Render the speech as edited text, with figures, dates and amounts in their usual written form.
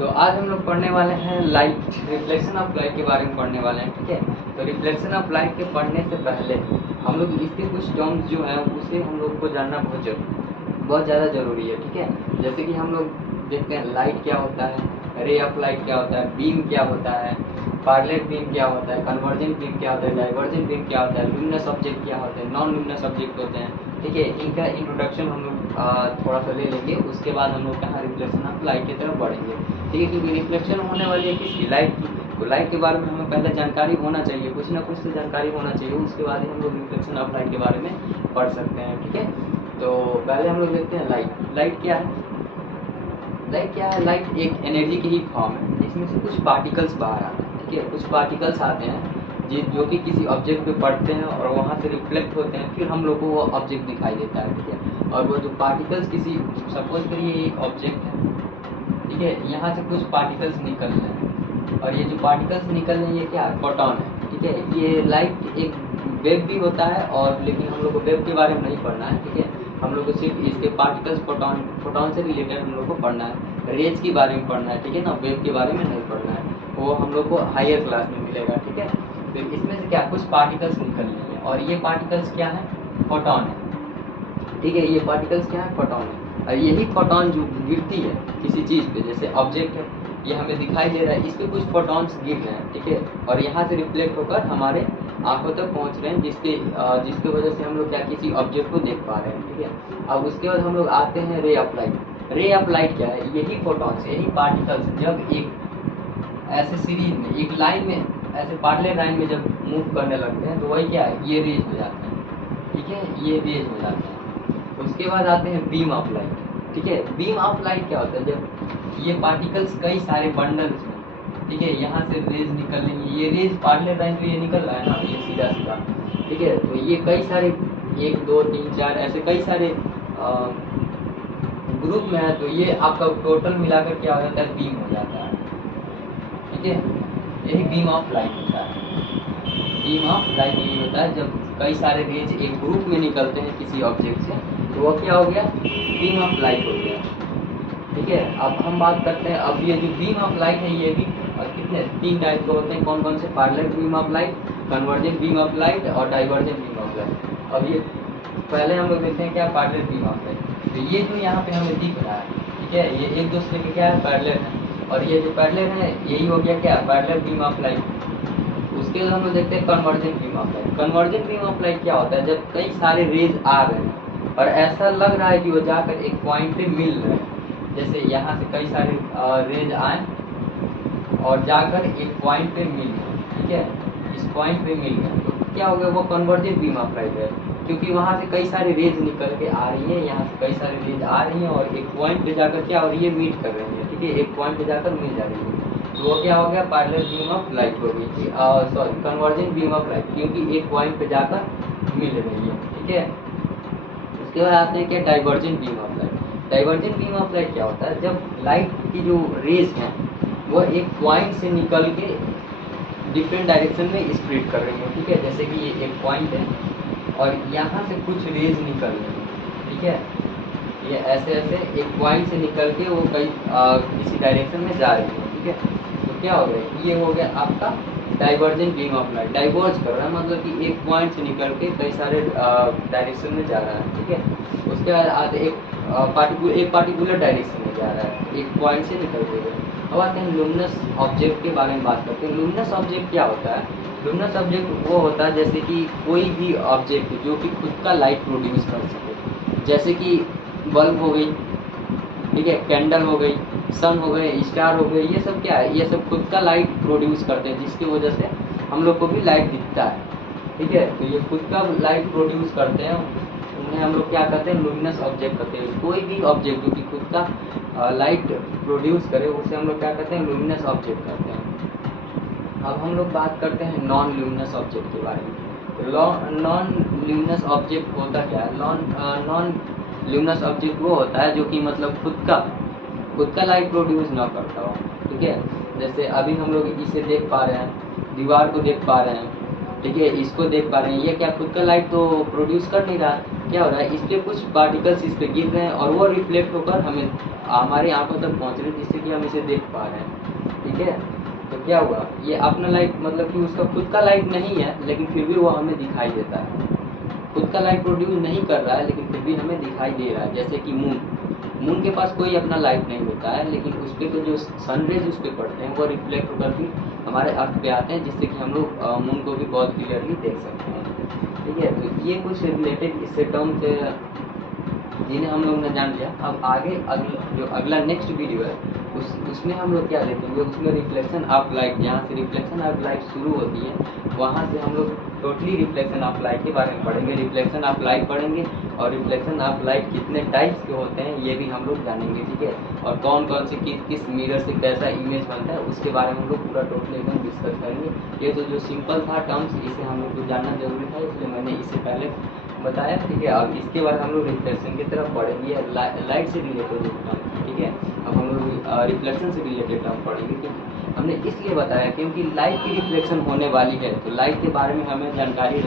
तो आज हम लोग पढ़ने वाले हैं लाइट, रिफ्लेक्शन ऑफ लाइट के बारे में पढ़ने वाले हैं। ठीक है, तो रिफ्लेक्शन ऑफ लाइट के पढ़ने से पहले हम लोग इसके कुछ टर्म्स जो हैं उसे हम लोग को जानना बहुत ज़्यादा ज़रूरी है। ठीक है, जैसे कि हम लोग देखते हैं लाइट क्या होता है, रे ऑफ लाइट क्या होता है, बीम क्या होता है, पैरेलल बीम क्या होता है, कन्वर्जेंट बीम क्या होता है, डाइवर्जेंट बीम क्या होता है, लुमिनस ऑब्जेक्ट क्या होते हैं, नॉन लुमिनस ऑब्जेक्ट होते हैं। ठीक है, इनका इंट्रोडक्शन हम लोग थोड़ा सा ले लेंगे, उसके बाद हम लोग कहाँ रिफ्लेक्शन ऑफ लाइट की तरफ बढ़ेंगे। ठीक है, क्योंकि रिफ्लेक्शन होने वाली है किसकी, लाइट की। तो लाइट के बारे में हमें पहले जानकारी होना चाहिए, कुछ ना कुछ तो जानकारी होना चाहिए, उसके बाद ही हम लोग रिफ्लेक्शन ऑफ लाइट के बारे में पढ़ सकते हैं। ठीक है, तो पहले हम लोग देखते हैं लाइट। लाइट क्या है? लाइट क्या है? लाइट एक एनर्जी की ही फॉर्म है, इसमें से कुछ पार्टिकल्स बाहर आते हैं। ठीक है, कुछ पार्टिकल्स आते हैं जो कि किसी ऑब्जेक्ट पे पड़ते हैं और वहाँ से रिफ्लेक्ट होते हैं, फिर हम लोग को वो ऑब्जेक्ट दिखाई देता है। ठीक है, और वो जो पार्टिकल्स किसी, सपोज करिए एक ऑब्जेक्ट है, ठीक है, यहाँ से कुछ पार्टिकल्स निकल रहे हैं और ये जो पार्टिकल्स निकल रहे हैं ये क्या है? फोटॉन है। ठीक है, ये लाइट एक वेव भी होता है, और लेकिन हम लोग को वेव के बारे में नहीं पढ़ना है। ठीक है, हम लोग को सिर्फ इसके पार्टिकल्स, फोटॉन से रिलेटेड हम लोग को पढ़ना है, रेज के बारे में पढ़ना है। ठीक है ना, वेव के बारे में नहीं पढ़ना है, वो हम लोग को हायर क्लास में मिलेगा। ठीक है, तो इसमें से क्या कुछ पार्टिकल्स निकल रही है, और ये पार्टिकल्स क्या है? फोटॉन है। ठीक है, ये पार्टिकल्स क्या है? फोटॉन है, और यही फोटॉन जो गिरती है किसी चीज़ पे, जैसे ऑब्जेक्ट है ये हमें दिखाई दे रहा है, इस पे कुछ फोटॉन्स गिर रहे हैं। ठीक है, और यहाँ से रिफ्लेक्ट होकर हमारे आंखों तक पहुँच रहे हैं, जिसके वजह से हम लोग क्या किसी ऑब्जेक्ट को देख पा रहे हैं। ठीक है, अब उसके बाद हम लोग आते हैं ray of light. Ray of light क्या है? यही फोटॉन्स, यही पार्टिकल्स जब एक ऐसे सीरीज में, एक लाइन में, ऐसे पैरेलल लाइन में जब मूव करने लगते हैं तो वही क्या है? ये रेज हो जाते हैं। ठीक है, ये रेज हो जाते हैं। उसके बाद आते हैं बीम ऑफ लाइट। ठीक है, बीम ऑफ लाइट क्या होता है? जब ये पार्टिकल्स कई सारे बंडल्स में, ठीक है, यहाँ से रेज निकल रही है, ये रेज पैरेलल लाइन पे ये निकल रहा है ना, ये सीधा सीधा। ठीक है, तो ये कई सारे 1 2 3 4 ऐसे कई सारे ग्रुप में है, तो ये आपका टोटल मिलाकर क्या हो जाता है? बीम हो जाता है। ठीक है, यही बीम ऑफ लाइट होता है। बीम ऑफ लाइट यही होता है जब कई सारे रेज एक ग्रुप में निकलते हैं किसी ऑब्जेक्ट से, तो वो क्या हो गया? बीम ऑफ लाइट हो गया। ठीक है, अब हम बात करते हैं, अब ये जो बीम ऑफ लाइट है ये भी कितने 3 टाइप के होते हैं, कौन कौन से? Parallel beam of light, convergent beam of light और डाइवर्जेंट बीम ऑफ लाइट। अब ये पहले हम लोग देखते हैं क्या पैरेलल बीम ऑफ लाइट। तो ये जो यहाँ पे हमें दिख रहा है, ठीक है, ये एक दूसरे के क्या है? पैरेलल है, और ये जो पैरेलल है यही हो गया क्या? Parallel beam of light. उसके बाद हम लोग देखते हैं convergent beam of light. Convergent beam of light क्या होता है? जब कई सारे रेज आ रहे हैं और ऐसा लग रहा है कि वो जाकर एक पॉइंट पे मिल रहे हैं, जैसे यहाँ से कई सारे रेज आए और जाकर एक पॉइंट पे मिल गए। ठीक है, इस पॉइंट पे मिल गए तो क्या हो गया? वो कन्वर्जेंट बीम ऑफ लाइट है, क्योंकि वहाँ से कई सारे रेज निकल के आ रही है, यहाँ से कई सारे रेज आ रही हैं और एक पॉइंट पे जाकर क्या हो रही है? मीट कर रही है। ठीक है, एक पॉइंट पे जाकर मिल जा रही है, तो वो क्या हो गया? पैरेलल बीम ऑफ लाइट हो गई, sorry convergent beam of light, क्योंकि एक पॉइंट पे जाकर मिल रही है। ठीक है, उसके बाद आते हैं क्या? Divergent beam of light. Divergent beam of light क्या होता है? जब लाइट की जो रेज हैं वो एक पॉइंट से निकल के डिफरेंट डायरेक्शन में स्प्लिट कर रही है। ठीक है, जैसे कि ये एक पॉइंट है और यहाँ से कुछ रेज निकल रही है। ठीक है, ये ऐसे ऐसे एक पॉइंट से निकल के वो किसी डायरेक्शन में जा रही है। ठीक है, तो क्या हो गया? ये हो गया आपका divergent beam of light. Diverge कर रहा है मतलब कि एक पॉइंट से निकल के कई सारे डायरेक्शन में जा रहा है। ठीक है, उसके बाद आते एक पार्टिकुलर डायरेक्शन में जा रहा है, एक पॉइंट से निकल के। अब आते हैं लुमिनस ऑब्जेक्ट के बारे में बात करते हैं। लुमिनस ऑब्जेक्ट क्या होता है? लुमिनस ऑब्जेक्ट वो होता है जैसे कि कोई भी ऑब्जेक्ट जो कि खुद का लाइट प्रोड्यूस कर सके, जैसे कि बल्ब हो गई, ठीक है, कैंडल हो गई, सन हो गए, स्टार हो गए, ये सब क्या है? ये सब खुद का लाइट प्रोड्यूस करते हैं, जिसकी वजह से हम लोग को भी लाइट दिखता है। ठीक है, तो ये खुद का लाइट प्रोड्यूस करते हैं, उन्हें हम लोग क्या कहते हैं? लुमिनस ऑब्जेक्ट कहते हैं। कोई भी ऑब्जेक्ट जो कि खुद का लाइट प्रोड्यूस करे उसे हम लोग क्या कहते हैं? लुमिनस ऑब्जेक्ट कहते हैं। अब हम लोग बात करते हैं नॉन ल्यूमिनस ऑब्जेक्ट के बारे में। नॉन ल्यूमिनस ऑब्जेक्ट होता क्या है? नॉन ल्यूमिनस ऑब्जेक्ट वो होता है जो कि मतलब खुद का लाइट प्रोड्यूस ना करता हो। ठीक है, जैसे अभी हम लोग इसे देख पा रहे हैं, दीवार को देख पा रहे हैं, ठीक है, इसको देख पा रहे हैं, ये क्या खुद का लाइट तो प्रोड्यूस कर नहीं रहा है, क्या हो रहा है, इस पे कुछ पार्टिकल्स इस पे गिर रहे हैं और वो रिफ्लेक्ट होकर हमें हमारी आंखों तक पहुंच रहे हैं, जिससे कि हम इसे देख पा रहे हैं। ठीक है, तो क्या हुआ, ये अपना लाइट मतलब कि उसका खुद का लाइट नहीं है, लेकिन फिर भी वो हमें दिखाई देता है। खुद का लाइट प्रोड्यूस नहीं कर रहा है, लेकिन फिर भी हमें दिखाई दे रहा है। जैसे कि मून के पास कोई अपना लाइट नहीं होता है, लेकिन उस पर तो जो सनरेज उस पर पड़ते हैं वो रिफ्लेक्ट होकर भी हमारे अर्थ पे आते हैं, जिससे कि हम लोग मून को भी बहुत क्लियरली देख सकते हैं। ठीक है, तो ये कुछ रिलेटेड इससे टर्म से जिन्हें हम लोग ने जान लिया। अब आगे जो अगला नेक्स्ट वीडियो है उसमें हम लोग क्या देखेंगे, उसमें रिफ्लेक्शन ऑफ लाइट, जहाँ से रिफ्लेक्शन ऑफ लाइट शुरू होती है वहाँ से हम लोग टोटली रिफ्लेक्शन ऑफ लाइट के बारे में पढ़ेंगे। रिफ्लेक्शन ऑफ लाइट पढ़ेंगे और रिफ्लेक्शन ऑफ लाइट कितने टाइप्स के होते हैं ये भी हम लोग जानेंगे। ठीक है, और कौन कौन से किस मिरर से कैसा इमेज बनता है उसके बारे में हम लोग पूरा टोटल एकदम डिस्कस करेंगे। ये तो जो सिंपल था टर्म्स, इसे हम लोग को जानना जरूरी था, इसलिए मैंने इससे पहले बताया। ठीक है, और इसके बाद हम लोग रिफ्लेक्शन की तरफ पढ़ेंगे, लाइट से रिलेटेड टर्म। ठीक है, अब हम लोग रिफ्लेक्शन से रिलेटेड टर्म पढ़ेंगे। क्योंकि हमने इसलिए बताया क्योंकि लाइट की रिफ्लेक्शन होने वाली है, तो लाइट के बारे में हमें जानकारी